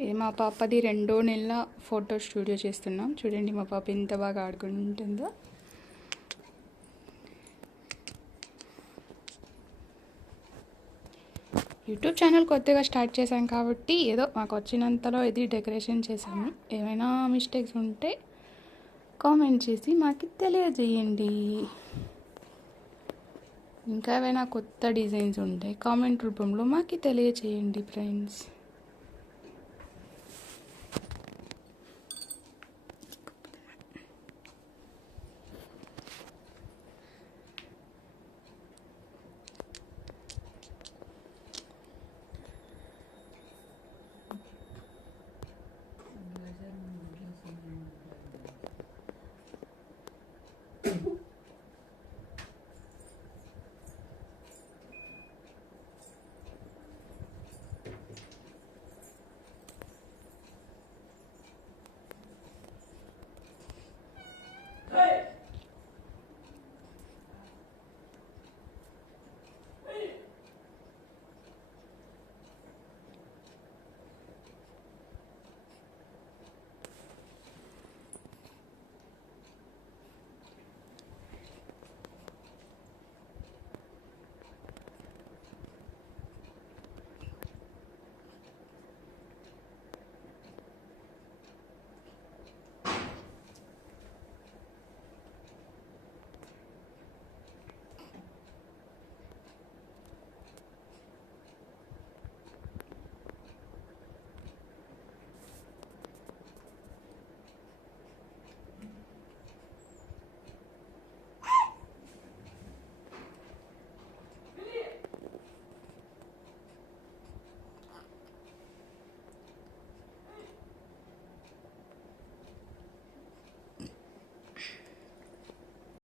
ఇది మా పాపది 2వ నెల ఫోటో స్టూడియో చేస్తున్నాం. చూడండి మా పాప ఎంత బాగా ఆడుకుంటుందో. యూట్యూబ్ ఛానల్ కొత్తగా స్టార్ట్ చేశాం కాబట్టి ఏదో మాకు వచ్చినంతలో ఇది డెకరేషన్ చేశాము. ఏమైనా మిస్టేక్స్ ఉంటే కామెంట్ చేసి మాకు తెలియజేయండి. ఇంకా ఏమైనా కొత్త డిజైన్స్ ఉంటే కామెంట్ రూపంలో మాకు తెలియజేయండి ఫ్రెండ్స్.